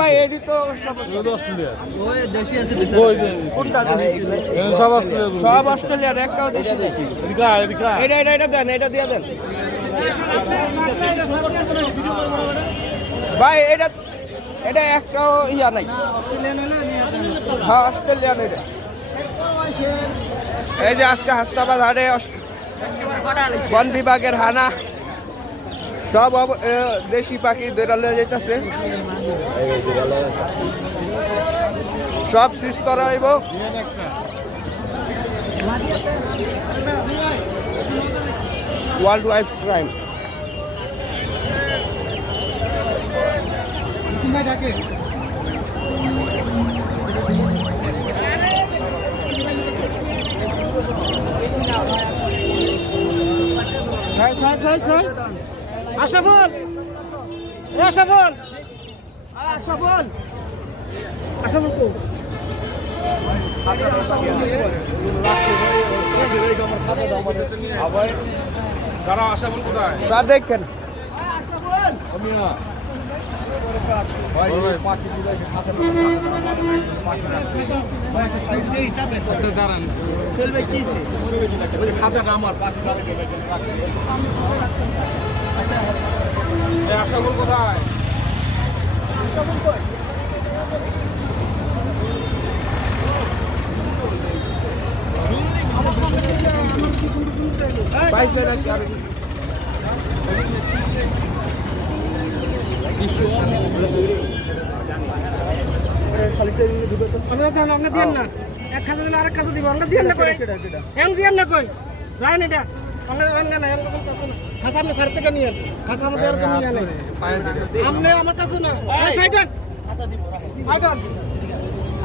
ভাই এডি তো সব অস্ট্রেলিয়ার একটাও দেশি এটা দেন, এটা দিয়ে দেন ভাই। এটা একটাও ইয়া নাই। হ্যাঁ অস্ট্রেলিয়ান। এটা এই যে আজকে হাসনাবাদ হাটে বন বিভাগের হানা সব দেশি পাখি বেড়ালে যেতেছে, সব সিজ করা হইব। World wide crime. Ashaful, Ashaful, Ashaful, Ashaful কো কারা আশাফুল কোথায়? দেখেন খাঁচাটা আমার আশাফুল কোথায়? পাইছে নাকি আর আমরা দিয়েন না, এক খাঁচা দিলে আরেক খাঁচা দিব। আমরা দিয়েন না কই, এম দিয়েন না কই রাইন এটা আমরা না এম কোন কাছে না। খাঁচা আপনি সাইড থেকে নিয়েন, খাঁচা আমাদের এরকম নিয়ে নেন। আপনি আমার কাছে না, সাইডান সাইডান।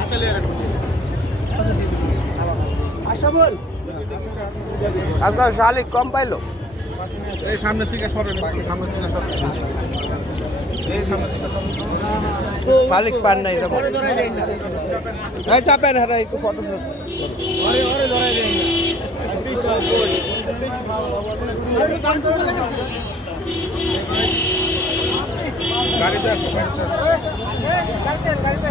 আচ্ছা লে আশা বল আজকে শালিক কম পাইলো। এই সামনে থেকে সরেন, সামনে থেকে সরেন, এই সামনে থেকে সরেন। শালিক পান নাই তো এই চাপেন হারা একটু ফটো শুট আরে আরে ধরাই দেন গাড়িতে আসো, গাড়িতে গাড়িতে